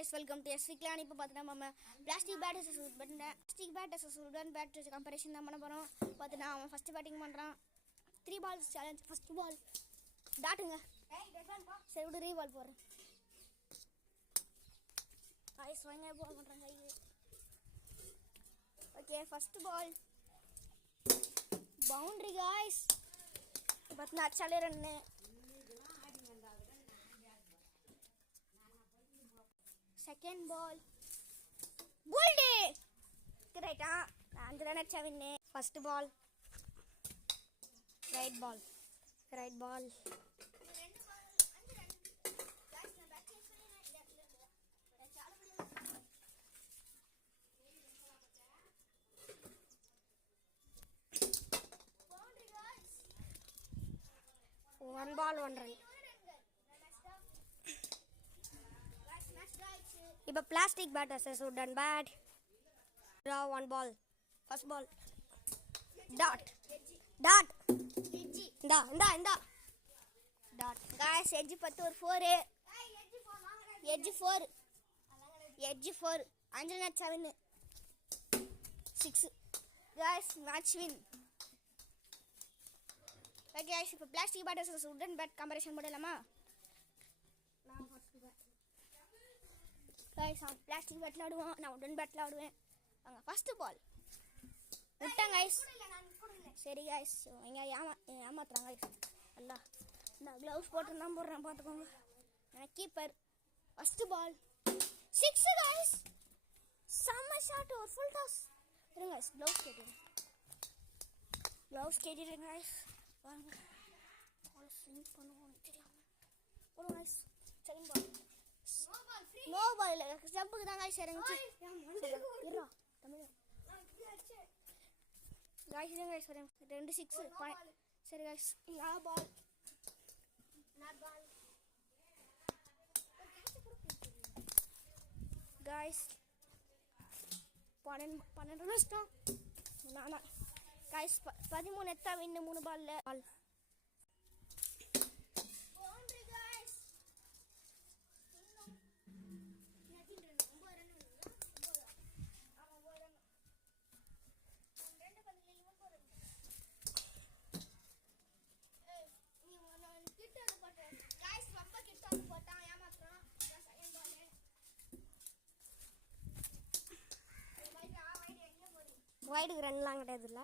guys, welcome to SV Clan. இப்போ பார்த்தா நம்ம plastic bat versus wooden bat comparison தான் பண்ண போறோம். பார்த்தா அவன் first batting பண்றான். 3 balls challenge. First ball டாட்டுங்க. சரி விடு ரீபால் போறேன். guys வாங்க பால் பண்றாங்க guys. Okay, first ball boundary guys. பார்த்தா अच्छाले रन ने second ball bowled right and run at 7 first ball right ball one ball one run. இப்போ plastic bat versus wooden bat. Draw one ball. First ball. Dot. Inda. Dot. Guys, edge பத்து ஒரு 4. Edge 4. 7. 6. Guys, match win. Okay guys, இப்போ plastic bat versus wooden bat comparison பண்ணலாமா? guys I'm plastic bat ஆடுவோம் நான் wooden bat ஆடுவேன் அங்க first ball விட்டேன் guys சரி guys எங்க ஏமாத்துறாங்க guys அல்ல நான் gloves போட்டு நான் போறேன் பாத்துக்கோங்க நான் கீப்பர் ஃபர்ஸ்ட் பால் 6 guys செம்ம ஷாட் ஒரு ஃபுல் டாஸ் இருங்க guys gloves கேட்டிடுங்க guys வாங்க ஒரு ஸ்விங் பண்ணுவோம் தெரியாம ஒரு guys second ball no ball jump ku danga serengchi irra tamil guys iranga guys 26 seri guys la ball guys 12 நஷ்டம் நானா guys 13 எத்தா வின் 3 பால்ல wide run lang கிடையாதுல